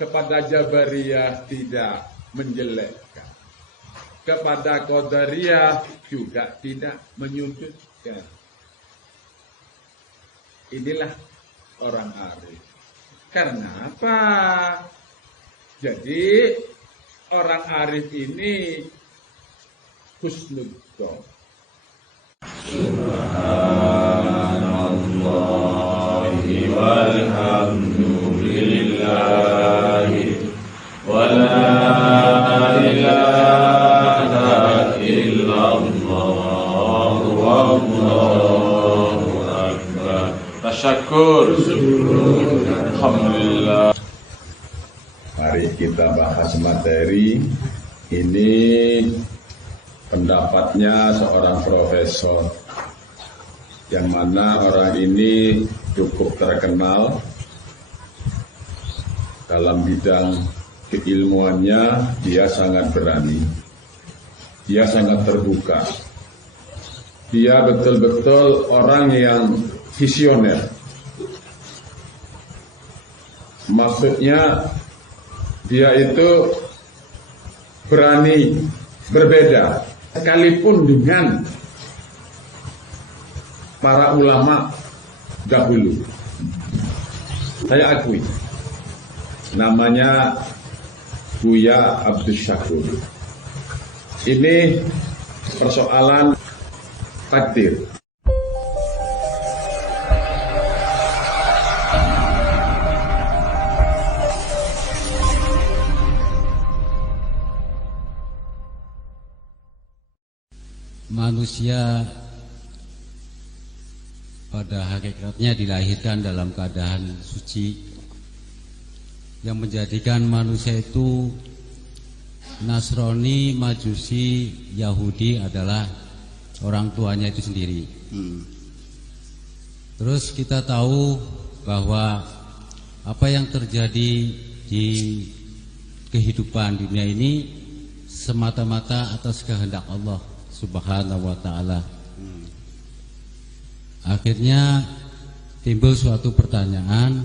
kepada Jabariyah tidak menjelekkan, kepada Qadariyah juga tidak menyudutkan. Inilah orang arif. Karena apa? Jadi orang arif ini husnudzon. Subhanallahi walhamdulillahi wa la ilaha illallah wallahu akbar. Tasyakur. Alhamdulillah. Mari kita bahas materi ini. Pendapatnya seorang profesor, yang mana orang ini cukup terkenal dalam bidang keilmuannya. Dia sangat berani, dia sangat terbuka, dia betul-betul orang yang visioner. Maksudnya dia itu berani berbeda sekalipun dengan para ulama dahulu. Saya akui, namanya Buya Abdus Syakur. Ini persoalan takdir. Manusia pada hakikatnya dilahirkan dalam keadaan suci, yang menjadikan manusia itu Nasrani, Majusi, Yahudi adalah orang tuanya itu sendiri. Terus kita tahu bahwa apa yang terjadi di kehidupan dunia ini semata-mata atas kehendak Allah Subhanahu wa ta'ala. Akhirnya timbul suatu pertanyaan,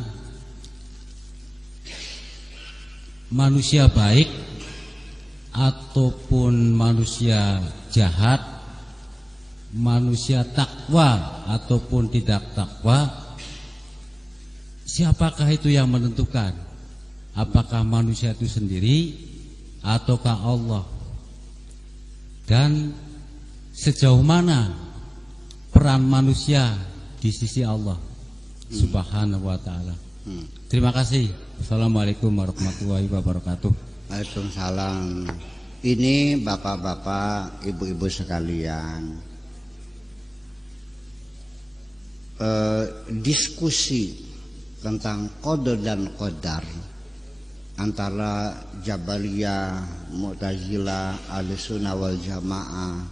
manusia baik ataupun manusia jahat, manusia takwa ataupun tidak takwa, siapakah itu yang menentukan? Apakah manusia itu sendiri ataukah Allah? Dan sejauh mana peran manusia di sisi Allah Subhanahu wa ta'ala? Terima kasih. Assalamualaikum warahmatullahi wabarakatuh. Waalaikumsalam. Ini bapak-bapak, ibu-ibu sekalian, diskusi tentang qada dan qadar antara Jabariyah, Mu'tazilah, Ahlussunnah wal Jamaah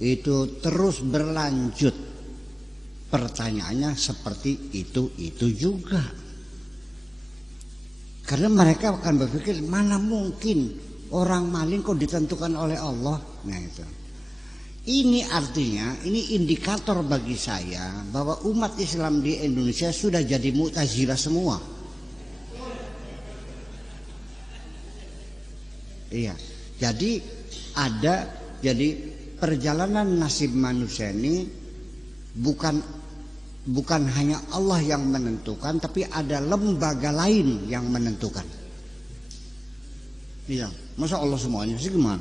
itu terus berlanjut. Pertanyaannya seperti itu juga. Karena mereka akan berpikir, mana mungkin orang maling kok ditentukan oleh Allah. Nah itu. Ini artinya, ini indikator bagi saya bahwa umat Islam di Indonesia sudah jadi Mu'tazilah semua. Iya. Jadi perjalanan nasib manusia ini bukan hanya Allah yang menentukan, tapi ada lembaga lain yang menentukan. Iya, masa Allah semuanya sih gimana?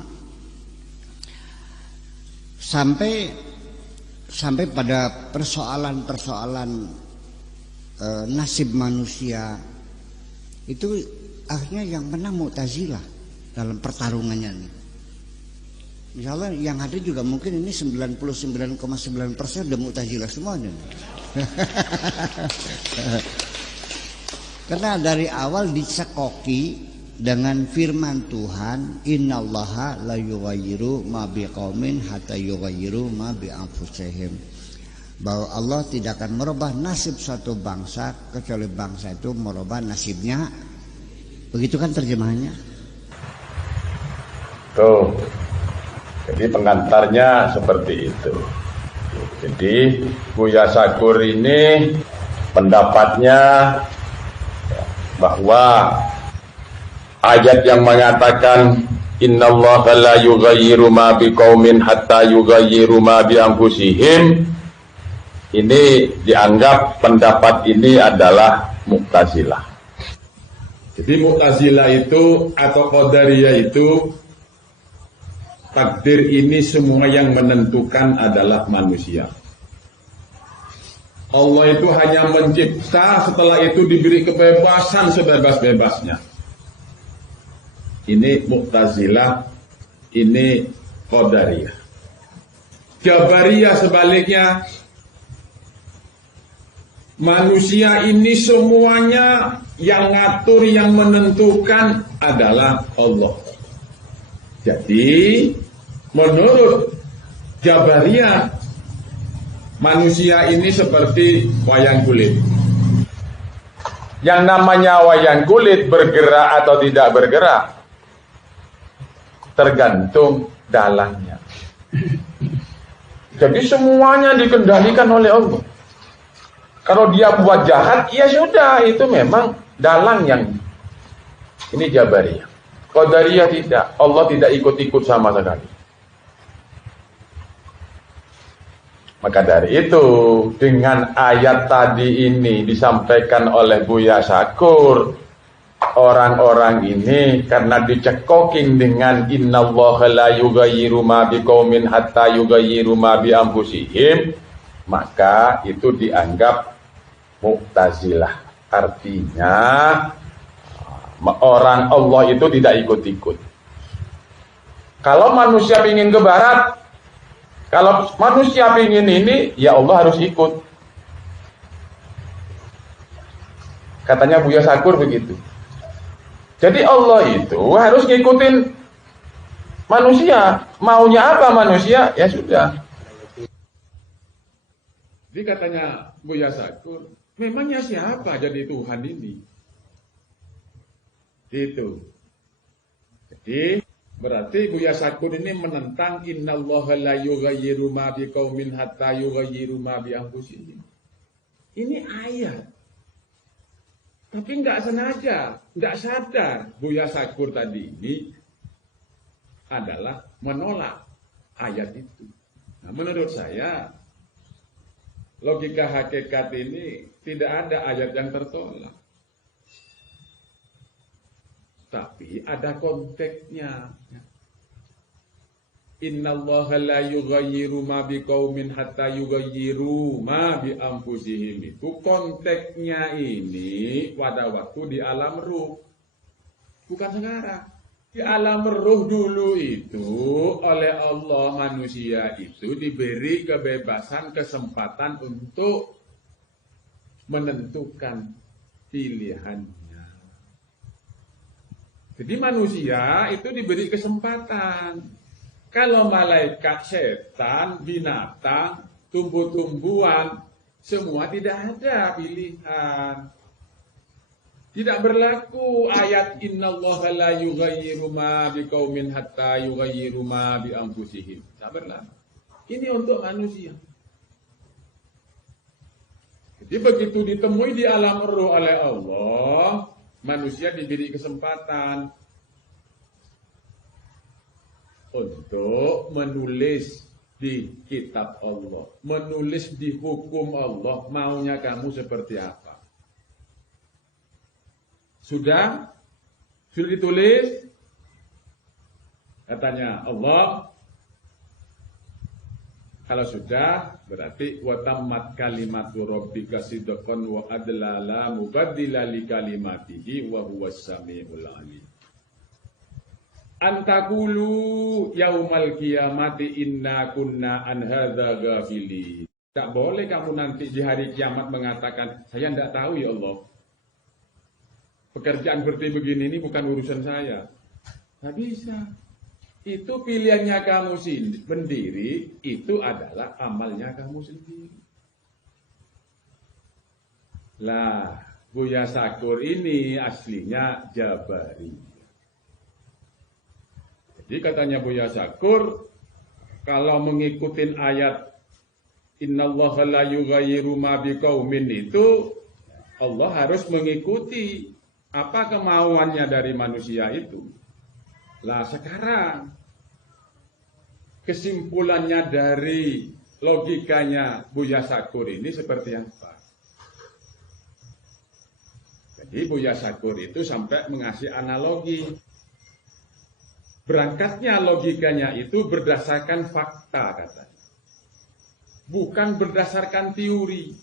Sampai pada persoalan-persoalan nasib manusia itu akhirnya yang menang Mu'tazilah dalam pertarungannya nih. Misalnya yang ada juga mungkin ini 99,9% udah Mu'tazilah semuanya. Karena dari awal dicekoki dengan firman Tuhan, innallaha la yughayyiru ma biqaumin hatta yughayyiru ma bi anfusihim. Bahwa Allah tidak akan merubah nasib suatu bangsa kecuali bangsa itu merubah nasibnya. Begitu kan terjemahannya? Tuh. Jadi pengantarnya seperti itu. Jadi Buya Syakur ini pendapatnya bahwa ayat yang mengatakan innallaha la yughayyiru ma biqaumin hatta yughayyiru ma bi anfusihim, ini dianggap pendapat ini adalah Mu'tazilah. Jadi Mu'tazilah itu atau Qadariyah itu takdir ini semua yang menentukan adalah manusia. Allah itu hanya mencipta, setelah itu diberi kebebasan sebebas-bebasnya. Ini Mu'tazilah, ini Qadariyah. Jabariyah sebaliknya, manusia ini semuanya yang ngatur, yang menentukan adalah Allah. Jadi menurut Jabariyah, manusia ini seperti wayang kulit. Yang namanya wayang kulit bergerak atau tidak bergerak tergantung dalangnya. Jadi semuanya dikendalikan oleh Allah. Kalau dia buat jahat, ya sudah, itu memang dalang yang ini Jabariyah. Qadariyah tidak, Allah tidak ikut-ikut sama sekali. Maka dari itu, dengan ayat tadi ini disampaikan oleh Buya Syakur, orang-orang ini karena dicekokin dengan innallaha la yughayyiru ma biqaumin hatta yughayyiru ma bi anfusihim, maka itu dianggap Mu'tazilah. Artinya orang Allah itu tidak ikut-ikut. Kalau manusia ingin ke barat, kalau manusia ingin ini, ya Allah harus ikut. Katanya Buya Syakur begitu. Jadi Allah itu harus ngikutin manusia. Maunya apa manusia? Ya sudah. Jadi katanya Buya Syakur, memangnya siapa jadi Tuhan ini? Itu. Jadi berarti Buya Syakur ini menentang innallaha la yughayyiru ma biqaumin hatta yughayyiru ma bi anfusihim. Ini ayat. Tapi enggak sengaja, enggak sadar Buya Syakur tadi ini adalah menolak ayat itu. Nah, menurut saya logika hakikat ini tidak ada ayat yang tertolak. Tapi ada konteksnya. Innallaha la yughayyiru ma biqaumin hatta yughayyiru ma bi anfusihim. Itu konteksnya ini pada waktu di alam ruh. Bukan sekarang. Di alam ruh dulu itu oleh Allah manusia itu diberi kebebasan, kesempatan untuk menentukan pilihannya. Jadi manusia itu diberi kesempatan. Kalau malaikat, setan, binatang, tumbuh-tumbuhan, semua tidak ada pilihan. Tidak berlaku ayat innallaha la yughayyiru ma biqaumin hatta yughayyiru ma bi anfusihim. Tidak berlaku. Ini untuk manusia. Jadi begitu ditemui di alam ruh oleh Allah, manusia diberi kesempatan untuk menulis di kitab Allah, menulis di hukum Allah, maunya kamu seperti apa. Sudah ditulis? Katanya Allah. Kalau sudah, berarti wa tammat kalimatu rabbika sidqan wa adla la mubaddila li kalimatihi wa huwas samiul alim. Antakulu yaumal qiyamati inna kunna an hadza ghafilin. Tak boleh kamu nanti di hari kiamat mengatakan, saya tidak tahu ya Allah. Pekerjaan seperti begini ini bukan urusan saya. Tidak bisa. Itu pilihannya kamu sendiri, itu adalah amalnya kamu sendiri. Lah, Buya Syakur ini aslinya Jabari. Jadi katanya Buya Syakur, kalau mengikuti ayat innallaha la yughayyiru ma biqaumin itu, Allah harus mengikuti Apa kemauannya dari manusia itu? Lah sekarang kesimpulannya dari logikanya Buya Syakur ini seperti apa? Jadi Buya Syakur itu sampai mengasih analogi. Berangkatnya logikanya itu berdasarkan fakta katanya. Bukan berdasarkan teori.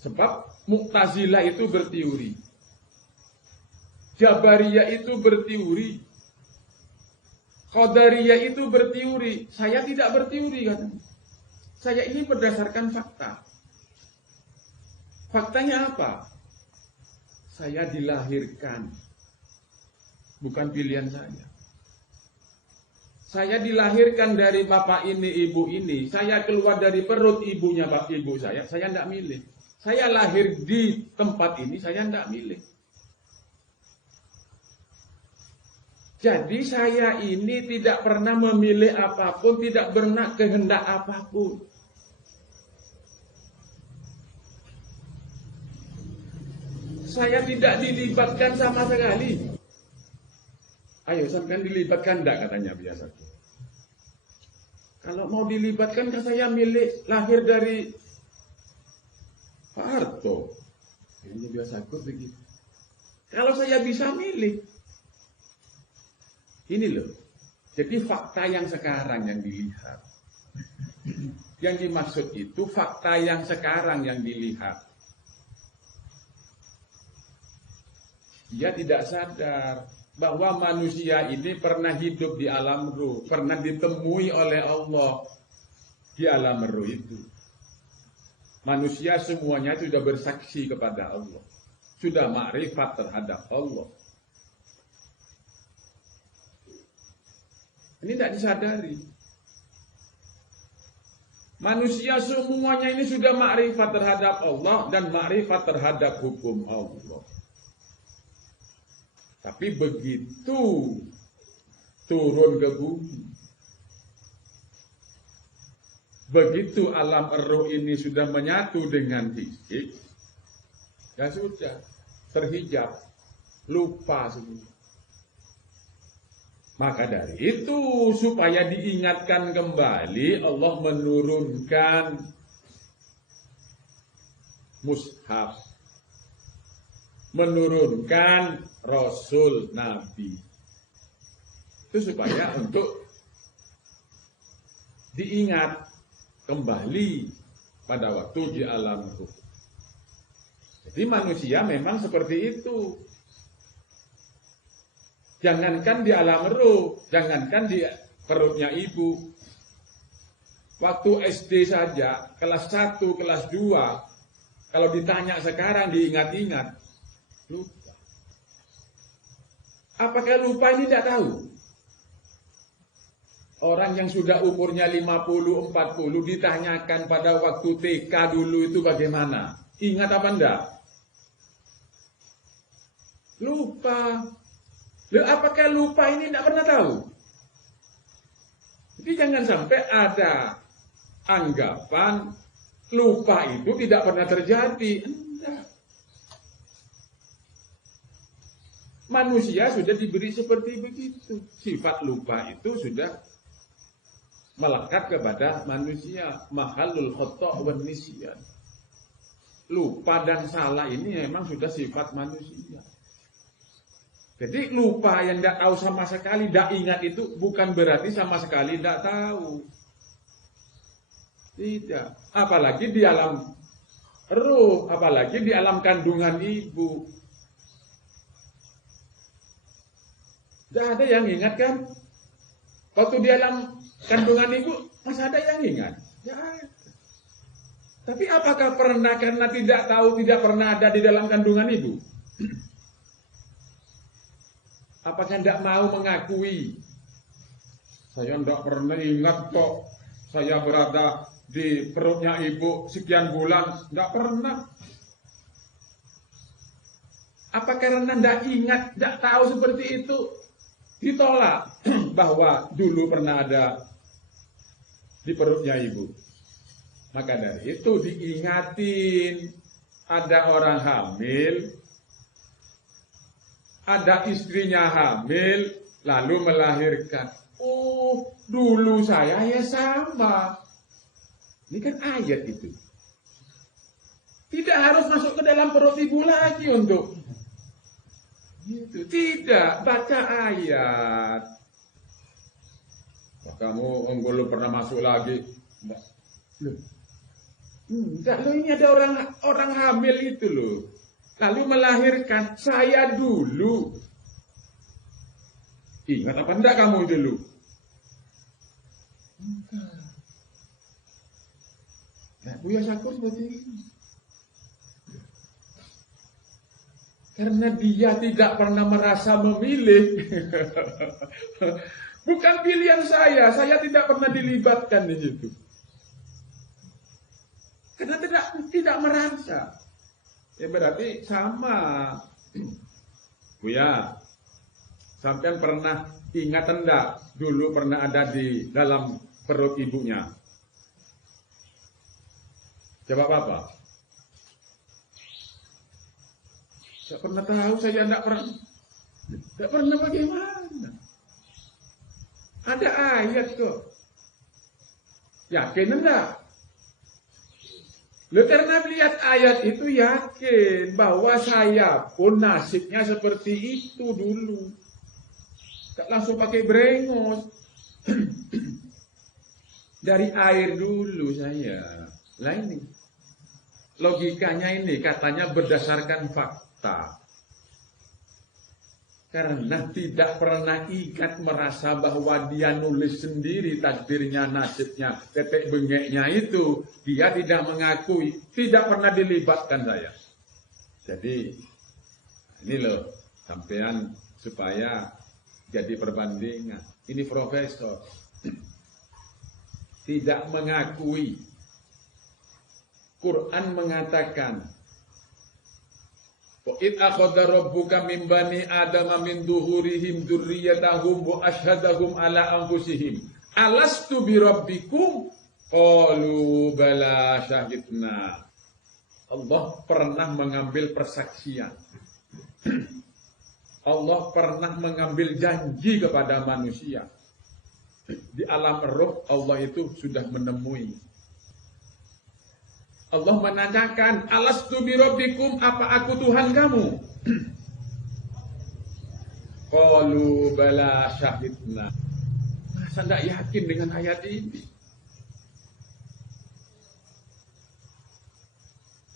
Sebab Mu'tazilah itu berteori. Jabariyah itu berteori. Qadariyah itu berteori. Saya tidak berteori katanya. Saya ini berdasarkan fakta. Faktanya apa? Saya dilahirkan. Bukan pilihan saya. Saya dilahirkan dari bapak ini, ibu ini. Saya keluar dari perut ibunya, ibu saya tidak milih. Saya lahir di tempat ini, saya tidak milih. Jadi saya ini tidak pernah memilih apapun, tidak pernah kehendak apapun. Saya tidak dilibatkan sama sekali. Ayo sampean dilibatkan enggak katanya biasa. Kalau mau dilibatkan kan saya milik lahir dari Pak Harto. Ini biasa begitu. Kalau saya bisa milih. Ini loh. Jadi fakta yang sekarang yang dilihat. Yang dimaksud itu fakta yang sekarang yang dilihat. Dia tidak sadar bahwa manusia ini pernah hidup di alam ruh, pernah ditemui oleh Allah di alam ruh itu. Manusia semuanya sudah bersaksi kepada Allah, sudah makrifat terhadap Allah. Ini tidak disadari. Manusia semuanya ini sudah makrifat terhadap Allah dan makrifat terhadap hukum Allah. Tapi begitu turun ke bumi, begitu alam roh ini sudah menyatu dengan fisik, ya sudah, terhijab, lupa semua. Maka dari itu, supaya diingatkan kembali, Allah menurunkan mushaf, menurunkan Rasul Nabi. Itu supaya untuk diingat kembali pada waktu di alam ruh. Jadi manusia memang seperti itu. Jangankan di alam ruh, jangankan di perutnya ibu. Waktu SD saja, kelas 1, kelas 2, kalau ditanya sekarang diingat-ingat, lupa. Apakah lupa ini tidak tahu? Orang yang sudah umurnya 50, 40 ditanyakan pada waktu TK dulu itu bagaimana? Ingat apa enggak? Lupa. Loh, apakah lupa ini tidak pernah tahu? Jadi jangan sampai ada anggapan lupa itu tidak pernah terjadi. Enggak. Manusia sudah diberi seperti begitu. Sifat lupa itu sudah melekat kepada manusia. Mahalul khata' wan nisyan. Lupa dan salah ini memang sudah sifat manusia. Jadi lupa yang tidak tahu sama sekali, tidak ingat itu bukan berarti sama sekali tidak tahu. Tidak. Apalagi di alam ruh, apalagi di alam kandungan ibu. Tidak ada yang ingat kan? Waktu di alam kandungan ibu, masih ada yang ingat? Ya ada. Tapi apakah pernah karena tidak tahu, tidak pernah ada di dalam kandungan ibu? Apakah tidak mau mengakui? Saya tidak pernah ingat kok, saya berada di perutnya ibu sekian bulan. Tidak pernah. Apa karena tidak ingat, tidak tahu seperti itu? Ditolak bahwa dulu pernah ada di perutnya ibu. Maka dari itu diingatin, ada orang hamil ada istrinya hamil, lalu melahirkan. Oh, dulu saya ya sama. Ini kan ayat itu. Tidak harus masuk ke dalam perut ibu lagi untuk itu. Tidak, baca ayat. Kamu enggak pernah masuk lagi. Enggak. Loh. Enggak, loh, ini ada orang hamil itu loh. Lalu melahirkan saya dulu. Ingat apa enggak kamu dulu? Enggak. Nah, Buya Syakur seperti ini. Karena dia tidak pernah merasa memilih. Bukan pilihan saya tidak pernah dilibatkan di situ. Karena tidak merasa. Ya berarti sama. Buya, sampean pernah ingat enggak dulu pernah ada di dalam perut ibunya? Jawab apa? Saya pernah tahu, saya tidak pernah. Tidak pernah bagaimana? Ada ayat kok. Yakin enggak? Lu karena melihat ayat itu yakin bahwa saya pun nasibnya seperti itu dulu. Tak langsung pakai brengos. Dari air dulu saya. Lah ini. Logikanya ini katanya berdasarkan fakta. Karena tidak pernah ingat merasa bahwa dia nulis sendiri takdirnya, nasibnya, tetek bengeknya itu. Dia tidak mengakui, tidak pernah dilibatkan saya. Jadi, ini loh, sampean supaya jadi perbandingan. Ini profesor. Tidak mengakui. Quran mengatakan, وَإِذْ أَخَذَ رَبُّكَ مِنْ بَنِي آدَمَ مِنْ ظُهُورِهِمْ ذُرِّيَّتَهُمْ وَأَشْهَدَهُمْ عَلَى أَنفُسِهِمْ أَلَسْتُ بِرَبِّكُمْ قَالُوا بَلَى شَهِدْنَا. Allah pernah mengambil persaksian. Allah pernah mengambil janji kepada manusia. Di alam roh Allah itu sudah menemui. Allah menanyakan, alastu birabbikum, apa aku Tuhan kamu? Qalu bala syahidna. Masa tidak yakin dengan ayat ini?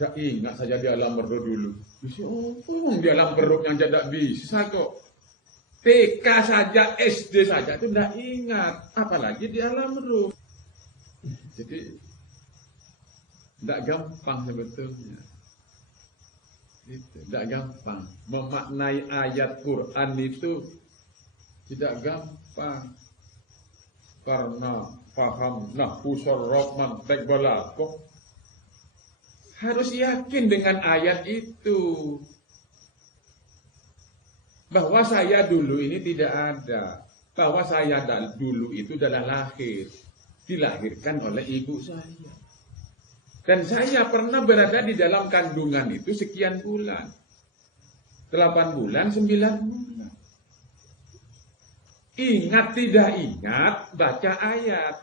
Tak ingat saja di alam roh dulu. Bisa apa di alam roh yang tidak bisa kok. TK saja, SD saja itu tidak ingat. Apalagi di alam roh. Jadi tidak gampang sebetulnya. Tidak gampang. Memaknai ayat Quran itu tidak gampang. Karena paham nahfusur rahman tekbalakoh. Harus yakin dengan ayat itu. Bahwa saya dulu ini tidak ada. Bahwa saya dulu itu adalah lahir. Dilahirkan oleh ibu saya. Dan saya pernah berada di dalam kandungan itu sekian bulan. 8 bulan, 9 bulan. Ingat tidak ingat, baca ayat.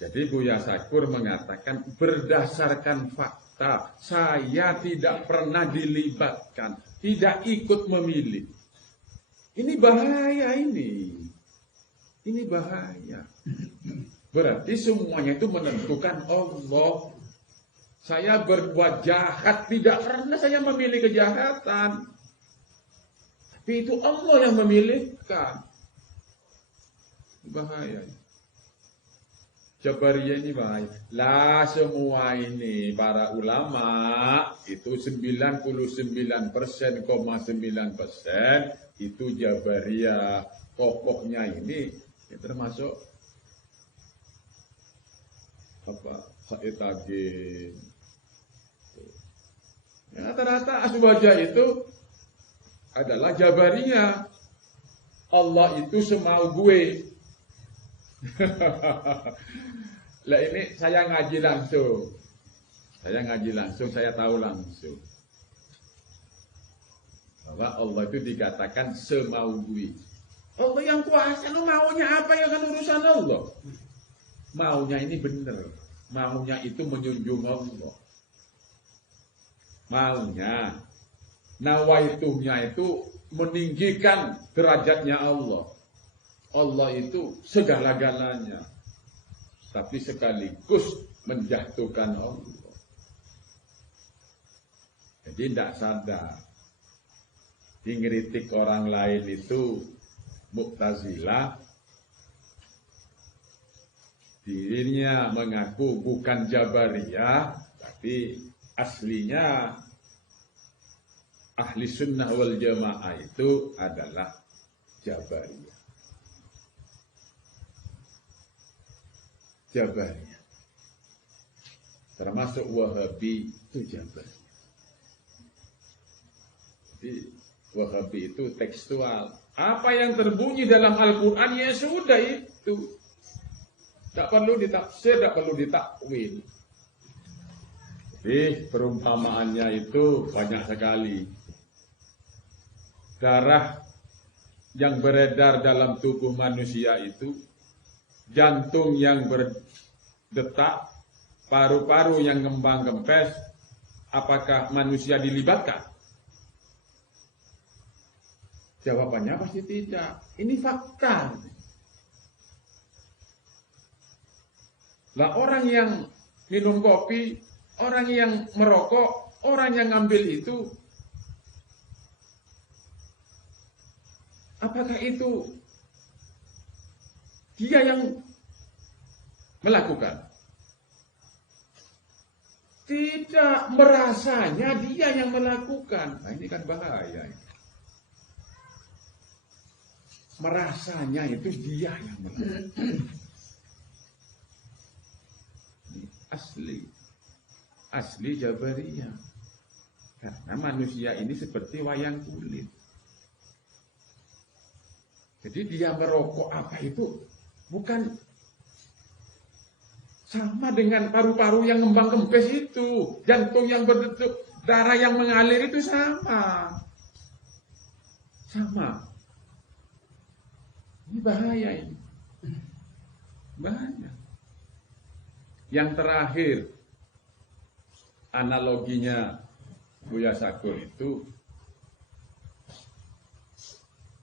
Jadi Buya Syakur mengatakan berdasarkan fakta, saya tidak pernah dilibatkan, tidak ikut memilih. Ini bahaya ini. Ini bahaya. Berarti semuanya itu menentukan Allah. Saya berbuat jahat, tidak pernah saya memilih kejahatan. Tapi itu Allah yang memilihkan. Bahaya. Jabariyah ini bahaya. Lah semua ini para ulama itu 99,9% itu Jabariyah. Pokoknya ini ya termasuk Said Agin. Rata-rata aswaja itu adalah Jabariyah. Allah itu semau gue. Lah ini saya ngaji langsung. Saya tahu langsung. bahwa Allah itu dikatakan semaui. Allah yang kuasa, lu maunya apa ya kan urusan Allah. Maunya ini benar. Maunya itu menjunjung Allah. Maunya, nawaitunya itu meninggikan derajatnya Allah. Allah itu segala-galanya. Tapi sekaligus menjatuhkan Allah. Jadi tidak sadar. Ngeritik orang lain itu Mu'tazilah, dirinya mengaku bukan Jabariyah, tapi aslinya ahli sunnah wal jamaah itu adalah Jabariyah. Jabariyah. Termasuk Wahabi itu Jabariyah. Jadi Wahabi itu tekstual. Apa yang terbunyi dalam Al-Quran ya sudah itu. Tak perlu ditafsir, tak perlu ditakwil. Jadi perumpamaannya itu banyak sekali. Darah yang beredar dalam tubuh manusia itu, jantung yang berdetak, paru-paru yang ngembang kempes, apakah manusia dilibatkan? Jawabannya pasti tidak. Ini fakta. Lah orang yang minum kopi, orang yang merokok, orang yang ngambil itu, apakah itu dia yang melakukan? Tidak, merasanya dia yang melakukan. Nah ini kan bahaya. Merasanya itu dia yang melakukan. Asli Jabariyah. Karena manusia ini seperti wayang kulit. Jadi dia merokok apa itu bukan sama dengan paru-paru yang ngembang kempes itu, jantung yang berdetak, darah yang mengalir itu sama. Sama. Ini bahaya ini. Bahaya. Yang terakhir, analoginya Buya Sakur itu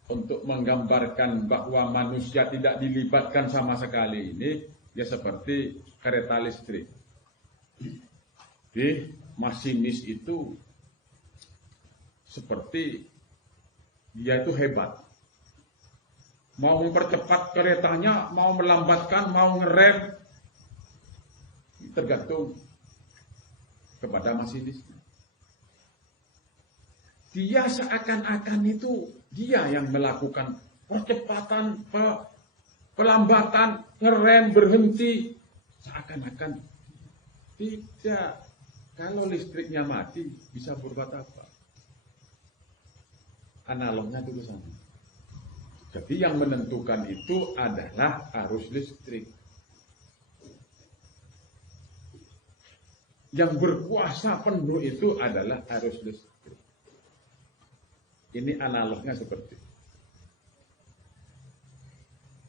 untuk menggambarkan bahwa manusia tidak dilibatkan sama sekali ini, ya seperti kereta listrik. Jadi masinis itu seperti dia itu hebat. Mau mempercepat keretanya, mau melambatkan, mau ngerem, tergantung kepada masinisnya. Dia seakan-akan itu dia yang melakukan percepatan, pelambatan, ngerem, berhenti. Seakan-akan tidak. Kalau listriknya mati, bisa berbuat apa? Analognya dulu sama. Jadi yang menentukan itu adalah arus listrik. Yang berkuasa penuh itu adalah arus listrik. Ini analognya seperti itu.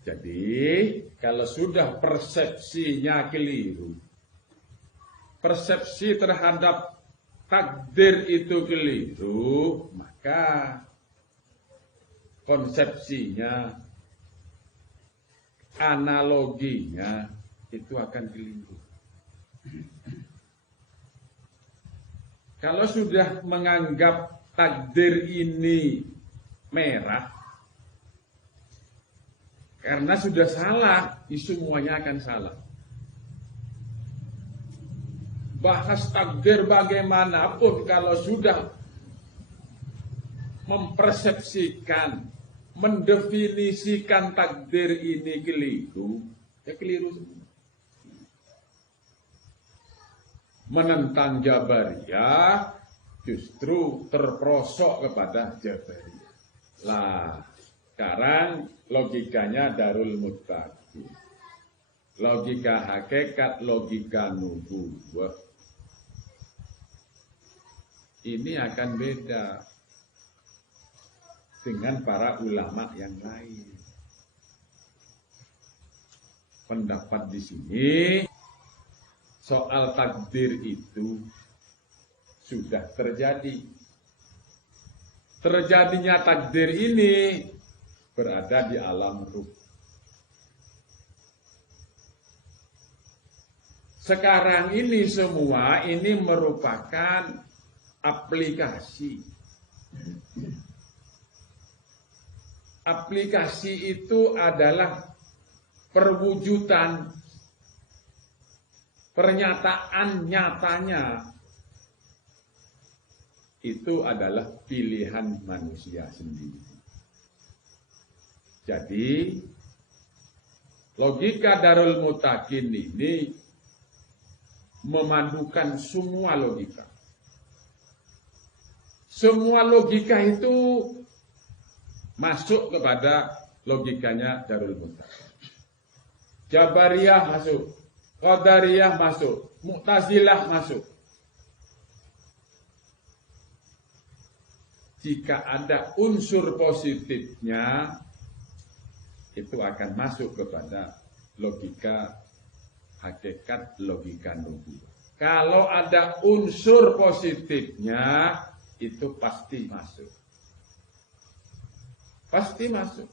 Jadi kalau sudah persepsinya keliru, persepsi terhadap takdir itu keliru, maka konsepsinya, analoginya itu akan keliru. Kalau sudah menganggap takdir ini merah, karena sudah salah, semuanya akan salah. Bahas takdir bagaimanapun, kalau sudah mempersepsikan, mendefinisikan takdir ini keliru, ya keliru semua. Menentang Jabariyah justru terperosok kepada Jabariyah. Lah, sekarang logikanya Darul Muttaqin. Logika hakikat, logika nubuwah. Ini akan beda. dengan para ulama yang lain. Pendapat di sini soal takdir itu sudah terjadi. Terjadinya takdir ini berada di alam ruh. Sekarang ini semua ini merupakan aplikasi. Aplikasi itu adalah perwujudan pernyataan nyatanya. Itu adalah pilihan manusia sendiri. Jadi logika Darul Mutakin ini memadukan semua logika. Semua logika itu masuk kepada logikanya Darul Mutakin. Jabariyah masuk, Qadariyah masuk, Mu'tazilah masuk. Jika ada unsur positifnya, itu akan masuk kepada logika hakikat, logika nubuwah. Kalau ada unsur positifnya, itu pasti masuk. Pasti masuk.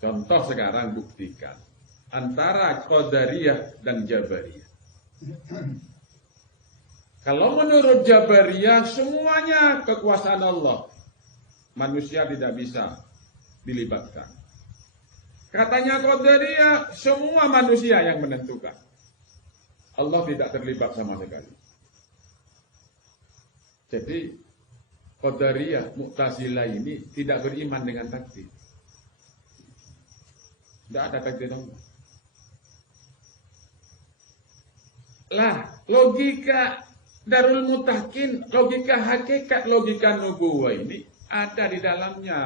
Contoh sekarang buktikan. Antara Qadariyah dan Jabariyah. Kalau menurut Jabariyah, semuanya kekuasaan Allah. Manusia tidak bisa dilibatkan. Katanya Qadariyah, semua manusia yang menentukan. Allah tidak terlibat sama sekali. Jadi Qadariyah, Mu'tazilah ini tidak beriman dengan takdir. Tidak ada takdir Allah. Lah, logika Darul Mutakin, logika hakikat, logika nubuwah ini ada di dalamnya.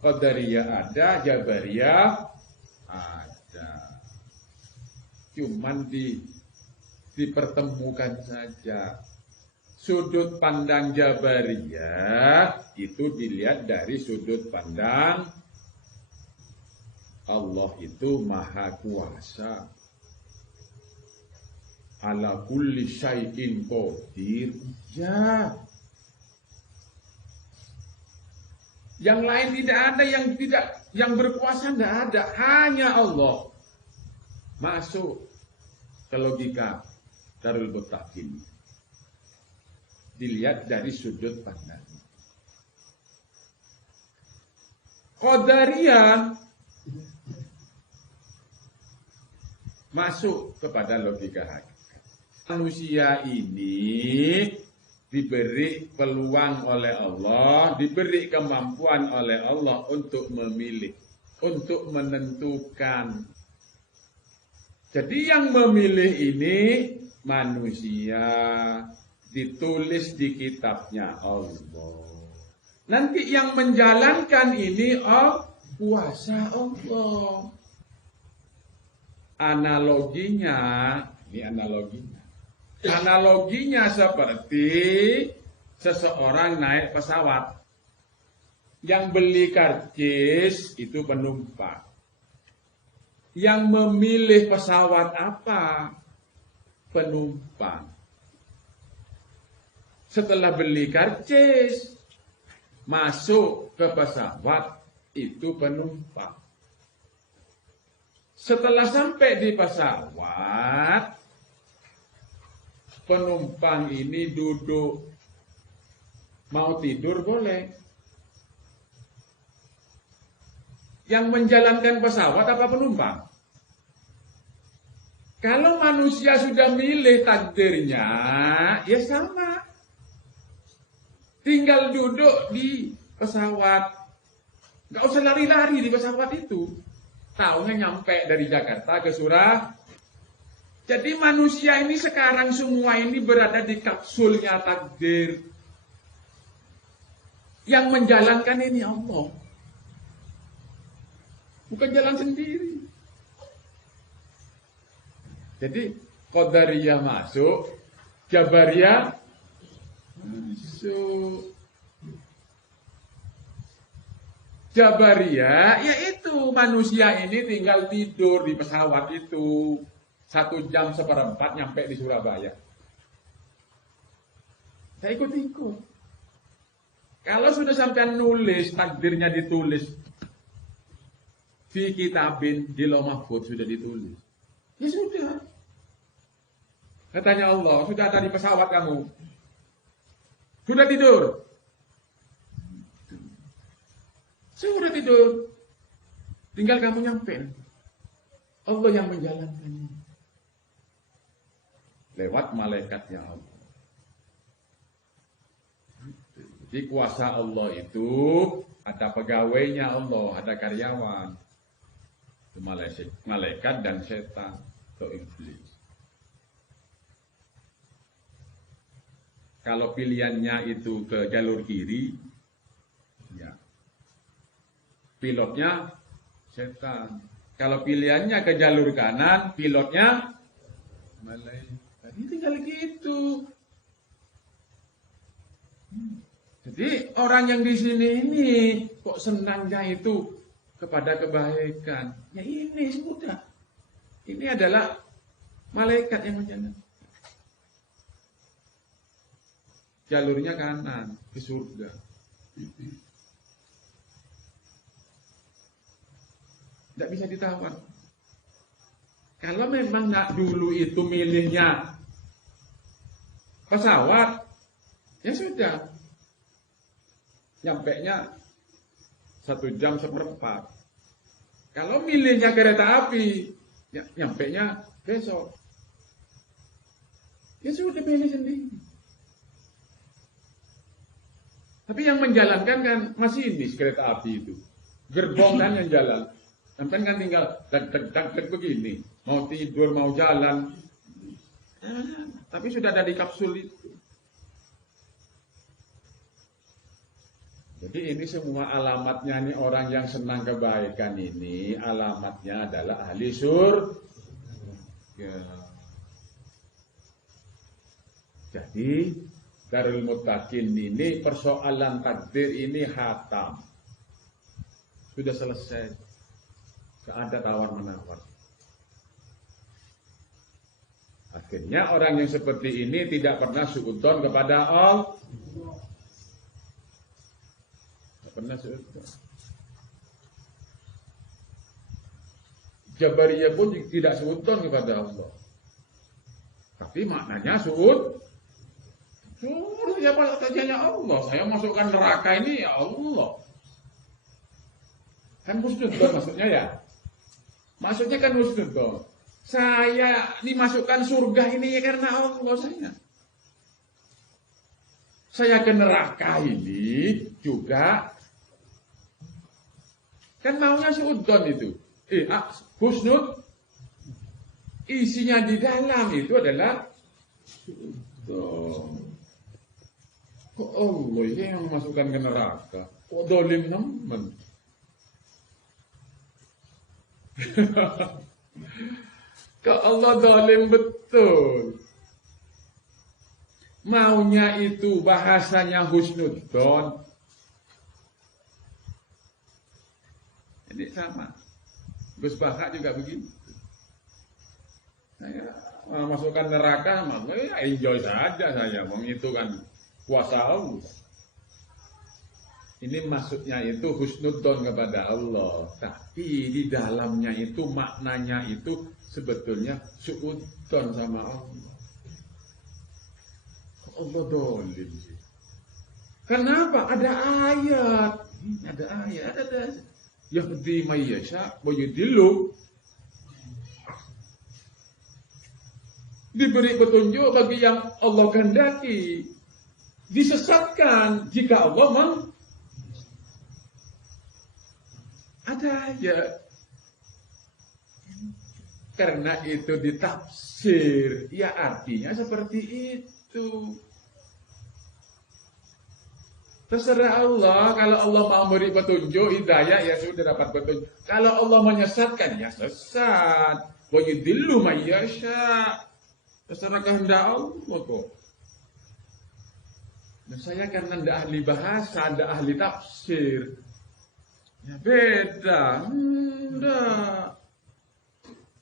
Qadariyah ada, Jabariyah ada. Cuman dipertemukan saja. Sudut pandang Jabariyah itu dilihat dari sudut pandang Allah itu maha kuasa. Ala kulli syai'in qadir. Ya. Yang lain tidak ada, yang berkuasa tidak ada, hanya Allah. Masuk ke logika Darul Mutakin. Dilihat dari sudut pandang. Qadariyah masuk kepada logika hakikat. Manusia ini diberi peluang oleh Allah, diberi kemampuan oleh Allah untuk memilih, untuk menentukan. Jadi yang memilih ini manusia, ditulis di kitabnya Allah. Nanti yang menjalankan ini kuasa Allah. Analoginya, ini analoginya. Analoginya seperti seseorang naik pesawat. Yang beli karcis itu penumpang. Yang memilih pesawat apa? Penumpang. Setelah beli karcis, masuk ke pesawat itu penumpang. Setelah sampai di pesawat, penumpang ini duduk, mau tidur boleh. Yang menjalankan pesawat apa penumpang? Kalau manusia sudah milih takdirnya, ya sama. Tinggal duduk di pesawat. Gak usah lari-lari di pesawat itu. Taunya nyampe dari Jakarta ke Surabaya. Jadi manusia ini sekarang semua ini berada di kapsulnya takdir. Yang menjalankan ini Allah. Bukan jalan sendiri. Jadi Qadariyah masuk, Jabariyah masuk. Jabariyah, yaitu manusia ini tinggal tidur di pesawat itu 1 jam seperempat nyampe di Surabaya. Saya ikut-ikut. Kalau sudah sampai nulis, takdirnya ditulis. Fi kitabin di Lauh Mahfuz sudah ditulis. Ya sudah. Katanya Allah, sudah ada di pesawat kamu. Sudah tidur. Sudah tidur. Tinggal kamu nyampe. Allah yang menjalankannya. Lewat malaikatnya Allah. Jadi kuasa Allah itu ada pegawainya Allah, ada karyawan. Itu malaikat dan setan atau iblis. Kalau pilihannya itu ke jalur kiri, ya pilotnya setan. Kalau pilihannya ke jalur kanan, pilotnya malaikat. Ini tinggal gitu. Jadi orang yang di sini ini kok senangnya itu kepada kebaikan. Ya ini sudah. Ini adalah malaikat yang menjalankan. Jalurnya kanan ke surga. Tidak bisa ditawar. Kalau memang nak dulu itu milihnya pesawat, ya sudah. Nyampenya 1 jam seperempat. Kalau milihnya kereta api, ya nyampenya besok. Ya sudah pilih sendiri. Tapi yang menjalankan kan masinis kereta api itu. Gerbong kan yang jalan. Sampai kan tinggal tak begini. Mau tidur, mau jalan. Tapi sudah ada di kapsul itu. Jadi ini semua alamatnya nih orang yang senang kebaikan ini. Alamatnya adalah ahli surga. Jadi Darul Muttaqin ini persoalan takdir ini hatam. Sudah selesai. Tidak ada tawar-menawar. Akhirnya orang yang seperti ini tidak pernah suudzon kepada Allah. Tidak pernah suudzon. Jabariyah pun tidak suudzon kepada Allah. Tapi maknanya suudzon. Siapa kerjanya Allah? Saya masukkan neraka ini ya Allah. Kan husnudzon maksudnya ya. Maksudnya kan husnudzon. Saya dimasukkan surga ini ya karena Allah saya. Saya ke neraka ini juga kan maunya suudzon itu. Husnud isinya di dalam itu adalah suudzon. Kok Allah yang memasukkan ke neraka? Kok dolim nemen? Kok Allah dolim betul? Maunya itu bahasanya husnudzon. Jadi sama. Gus Bahak juga begitu. Saya masukkan neraka, makanya enjoy saja saya. Itu kan kuasa Allah. Ini maksudnya itu husnudzon kepada Allah. Tapi di dalamnya itu maknanya itu sebetulnya suudzon sama Allah. Allah dolim. Kenapa? Ada ayat. Ada ayat. Ada. Yahdi mayyasha wa yudillu. Diberi petunjuk bagi yang Allah kehendaki. Disesatkan jika Allah ada aja. Karena itu ditafsir, ya artinya seperti itu. Terserah Allah, kalau Allah mau beri petunjuk, hidayah, ya sudah dapat petunjuk. Kalau Allah menyesatkan, ya sesat. Wa yudillu mayyasha. Terserah kehendak Allah kok. Nah, saya karena tidak ahli bahasa, tidak ahli tafsir. Ya beda. Enggak.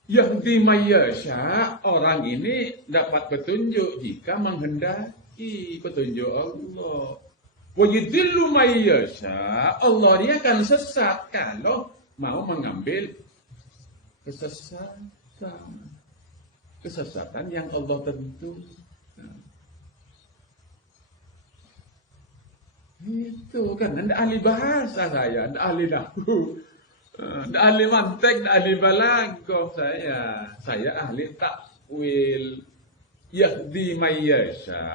Yahdi mayyasha, orang ini dapat petunjuk jika menghendaki petunjuk Allah. Wa yudillu mayyasha, Allah dia akan sesat kalau mau mengambil kesesatan. Kesesatan yang Allah tentukan. Itu kan, anda ahli bahasa saya, anda ahli nahwu. Nggak ahli mantek, nggak ahli balaghah saya. Saya ahli takwil. Yahdi mayyasha.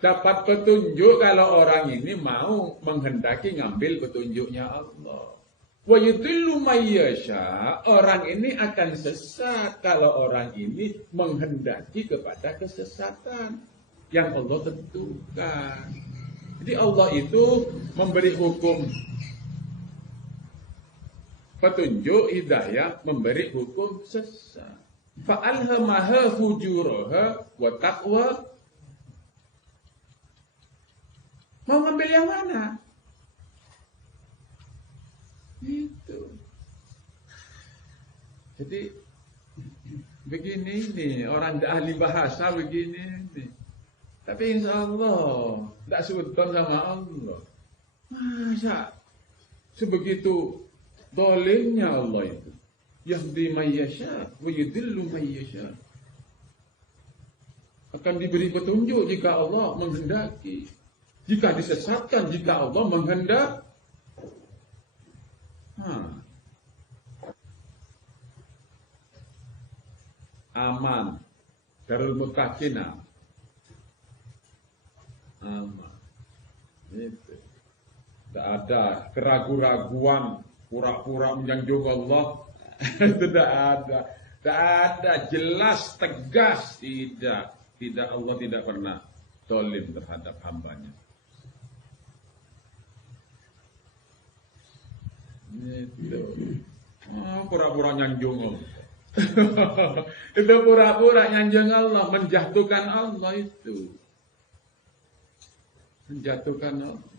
Dapat petunjuk kalau orang ini mau menghendaki ngambil petunjuknya Allah. Wa yudillu mayyasha. Orang ini akan sesat kalau orang ini menghendaki kepada kesesatan yang Allah tentukan. Jadi Allah itu memberi hukum petunjuk, hidayah, memberi hukum sesat. Fa'alhamaha fujuraha wa taqwa. Mau ngambil yang mana? Itu. Jadi begini nih, orang ahli bahasa begini nih. Tapi insya Allah tidak sebutkan sama Allah. Masa sebegitu dolimnya Allah itu. Yahdi mayyasha wa yudillu mayyasha. Akan diberi petunjuk jika Allah menghendaki. Jika disesatkan jika Allah menghendaki. Aman. Darul Muttaqina. Aman. Itu. Tidak ada keraguan-raguan, pura-pura menyanjung Allah. Tidak ada. Tidak ada. Jelas, tegas. Tidak. Allah tidak pernah zalim terhadap hambanya. Itu. Pura-pura nyanjung Allah. Itu pura-pura nyanjung Allah. Menjatuhkan Allah itu. Menjatuhkan Allah.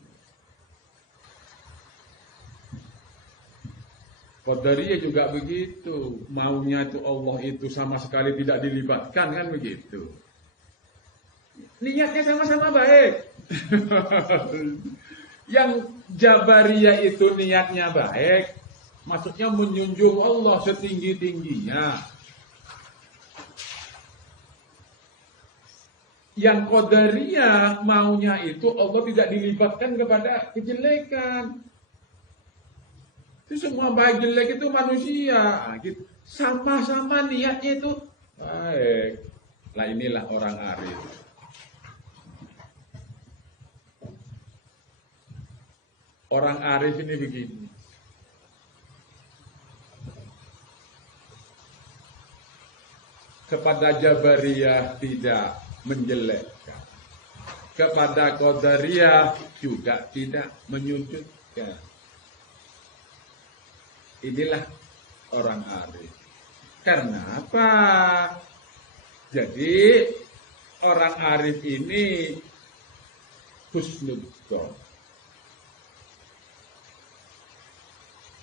Qadariyah juga begitu. Maunya itu Allah itu sama sekali tidak dilibatkan, kan begitu. Niatnya sama-sama baik. Yang Jabariyah itu niatnya baik. Maksudnya menjunjung Allah setinggi-tingginya. Yang Qadariyah maunya itu Allah tidak dilibatkan kepada kejelekan. Itu semua baik jelek itu manusia. Gitu. Sama-sama niatnya itu baik. Nah inilah orang arif. Orang arif ini begini. Kepada Jabariyah tidak menjelekkan. Kepada Qadariyah juga tidak menyudutkan. Inilah orang arif. Karena apa? Jadi orang arif ini husnudzon.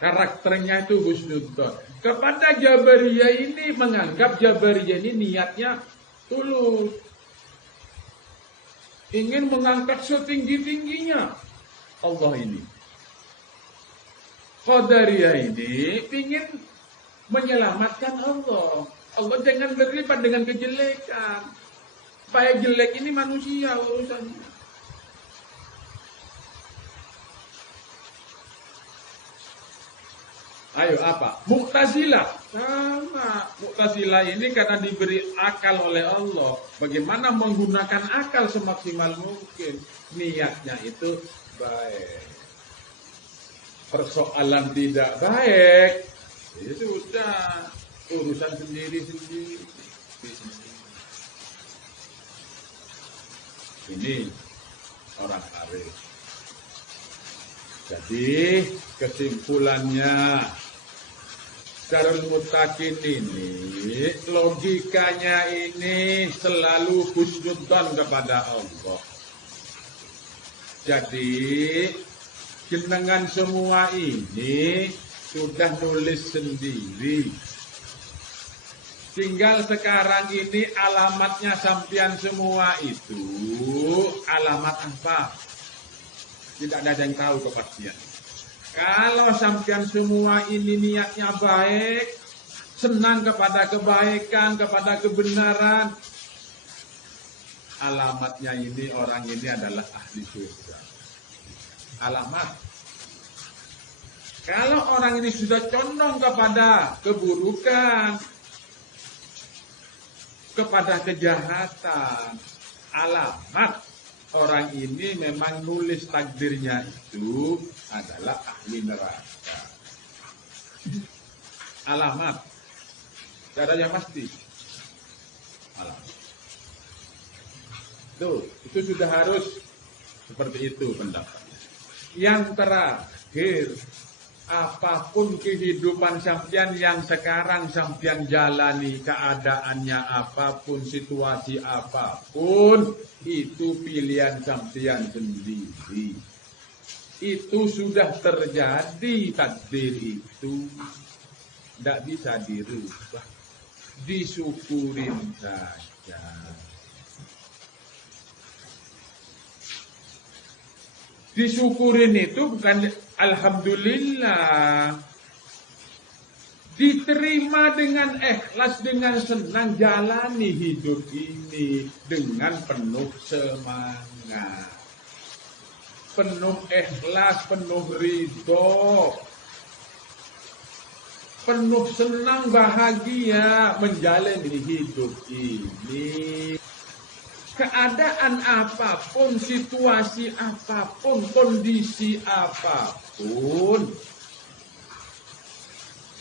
Karakternya itu husnudzon. Kepada Jabariyah ini menganggap Jabariyah ini niatnya tulus. Ingin mengangkat setinggi-tingginya Allah ini. Qadariyah ini ingin menyelamatkan Allah. Allah jangan berlibat dengan kejelekan. Supaya jelek ini manusia urusannya. Ayo apa? Mu'tazilah. Sama. Mu'tazilah ini karena diberi akal oleh Allah. Bagaimana menggunakan akal semaksimal mungkin. Niatnya itu baik. Persoalan tidak baik, itu sudah urusan sendiri-sendiri. Ini orang arif. Jadi kesimpulannya, Darul Muttaqin ini logikanya ini selalu husnudzon kepada Allah. Jadi jenengan semua ini sudah nulis sendiri. Tinggal sekarang ini alamatnya sampean semua itu alamat apa? Tidak ada yang tahu kepastian. Kalau sampean semua ini niatnya baik, senang kepada kebaikan, kepada kebenaran, alamatnya ini orang ini adalah ahli surga. Alamat. Kalau orang ini sudah condong kepada keburukan, kepada kejahatan, alamat orang ini memang nulis takdirnya itu adalah ahli neraka. Alamat. Tidak ada yang pasti. Alamat. Tuh, itu sudah harus seperti itu pendapatnya. Yang terakhir, apapun kehidupan sampean yang sekarang sampean jalani, keadaannya apapun, situasi apapun, itu pilihan sampean sendiri. Itu sudah terjadi, takdir itu tidak bisa dirubah, disyukurin saja. Disyukurin itu bukan alhamdulillah. Diterima dengan ikhlas, dengan senang, jalani hidup ini dengan penuh semangat. Penuh ikhlas, penuh ridho. Penuh senang, bahagia menjalani hidup ini. Keadaan apapun, situasi apapun, kondisi apapun,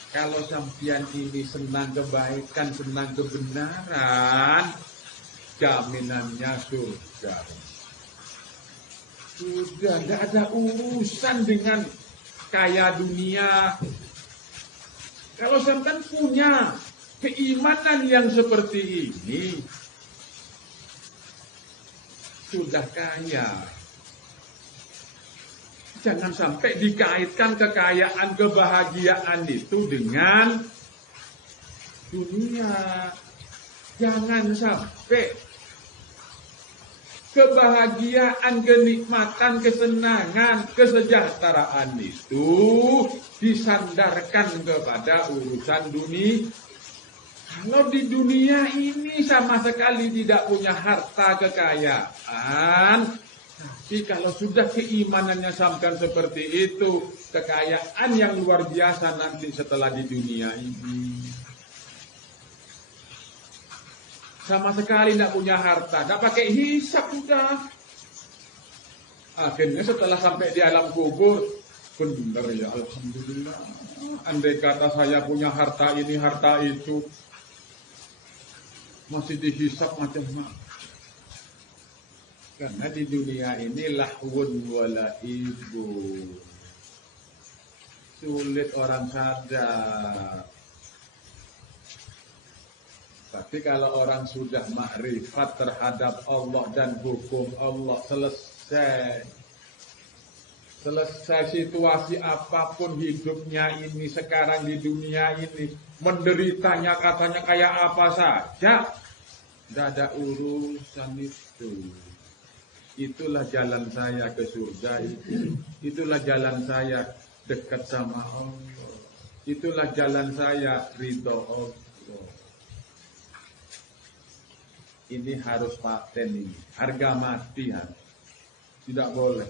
kalau sampean ini senang kebaikan, senang kebenaran, jaminannya surga. Sudah tidak ada urusan dengan kaya dunia. Kalau sampean punya keimanan yang seperti ini, sudah kaya. Jangan sampai dikaitkan kekayaan, kebahagiaan itu dengan dunia. Jangan sampai kebahagiaan, kenikmatan, kesenangan, kesejahteraan itu disandarkan kepada urusan dunia. Kalau di dunia ini sama sekali tidak punya harta kekayaan, tapi kalau sudah keimanannya sampai seperti itu, kekayaan yang luar biasa nanti setelah di dunia ini. Sama sekali tidak punya harta, tidak pakai hisab sudah. Akhirnya setelah sampai di alam kubur, benar ya alhamdulillah. Andai kata saya punya harta ini, harta itu, masih dihisap macam-macam. Karena di dunia ini lahwun walaibu. Sulit orang sadar. Tapi kalau orang sudah makrifat terhadap Allah dan hukum Allah, selesai. Selesai situasi apapun hidupnya ini sekarang di dunia ini, menderitanya katanya kayak apa saja, tidak ada urusan itu. Itulah jalan saya ke surga itu. Itulah jalan saya dekat sama Allah. Itulah jalan saya ridho Allah. Ini harus paten ini, harga mati harus. Tidak boleh.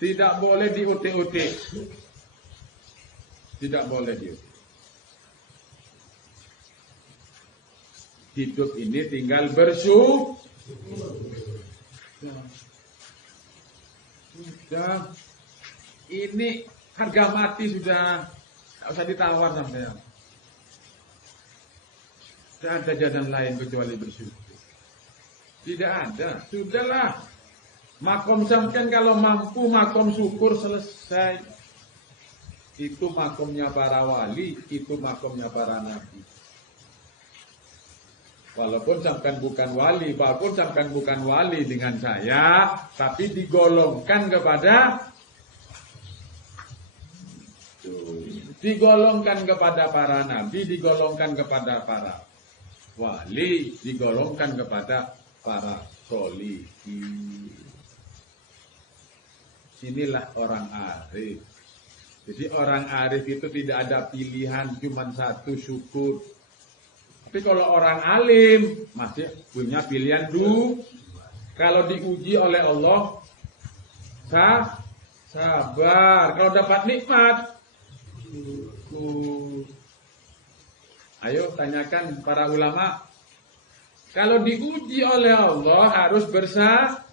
Tidak boleh diutik-utik. Tidak boleh diutik. Hidup ini tinggal bersyukur. Sudah. Ini harga mati sudah. Tidak usah ditawar sampai. Tidak ada jalan lain kecuali bersyukur. Tidak ada. Sudahlah. Makom sampean kalau mampu makom syukur selesai. Itu makomnya para wali, itu makomnya para nabi. Walaupun sampean bukan wali, dengan saya, tapi digolongkan kepada para nabi, digolongkan kepada para wali, digolongkan kepada para sholihin. Inilah orang arif. Jadi orang arif itu tidak ada pilihan, cuma satu, syukur. Tapi kalau orang alim masih punya pilihan kalau diuji oleh Allah sabar. Kalau dapat nikmat syukur. Ayo tanyakan para ulama. Kalau diuji oleh Allah harus bersabar.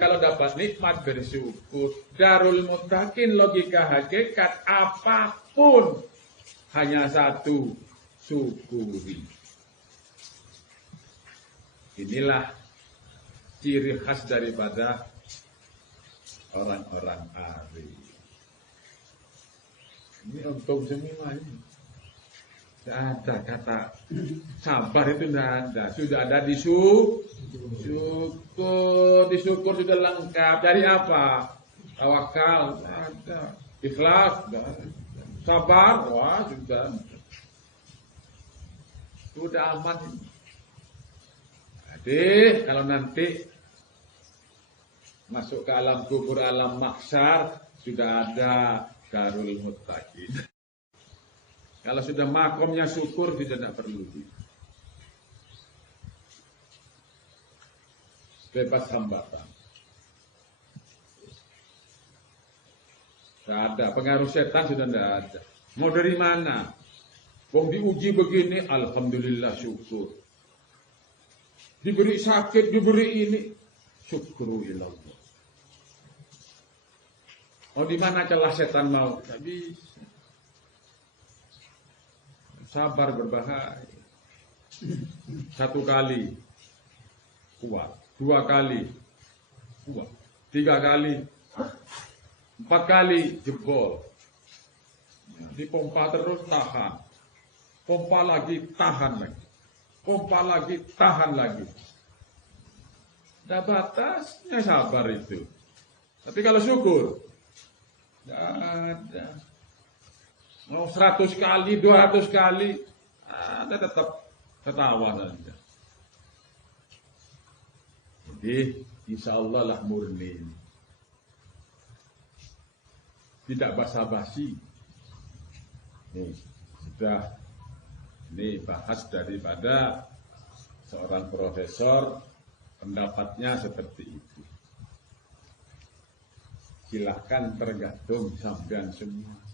Kalau dapat nikmat bersyukur. Darul Muttaqin logika hakikat apapun hanya satu, syukuri. Inilah ciri khas daripada orang-orang arif. Ini untung semua ini. Tidak ada kata sabar itu tidak ada. Sudah ada disyukur sudah lengkap. Dari apa? Tawakal, ada. Ikhlas, ada. Sabar, wah sudah aman. Jadi kalau nanti masuk ke alam kubur, alam mahsyar, sudah ada Darul Muttaqin. Kalau sudah makomnya syukur, tidak perlu. Bebas hambatan. Tidak ada. Pengaruh setan sudah tidak ada. Mau dari mana? Wong diuji begini, alhamdulillah syukur. Diberi sakit, diberi ini, syukurillah. Oh, di mana celah setan mau? Tidak bisa. Sabar berbahaya. 1 kali kuat, 2 kali kuat, 3 kali, 4 kali jebol. Dipompa terus, tahan. Pompa lagi, tahan lagi. Pompa lagi, tahan lagi. Tidak batasnya sabar itu. Tapi kalau syukur, tidak ada. Mau 100 kali, 200 kali, Anda tetap ketawa saja. Jadi, insya Allah lah murni. Tidak basa-basi. Ini bahas daripada seorang profesor, pendapatnya seperti itu. Silahkan tergantung sampean semua.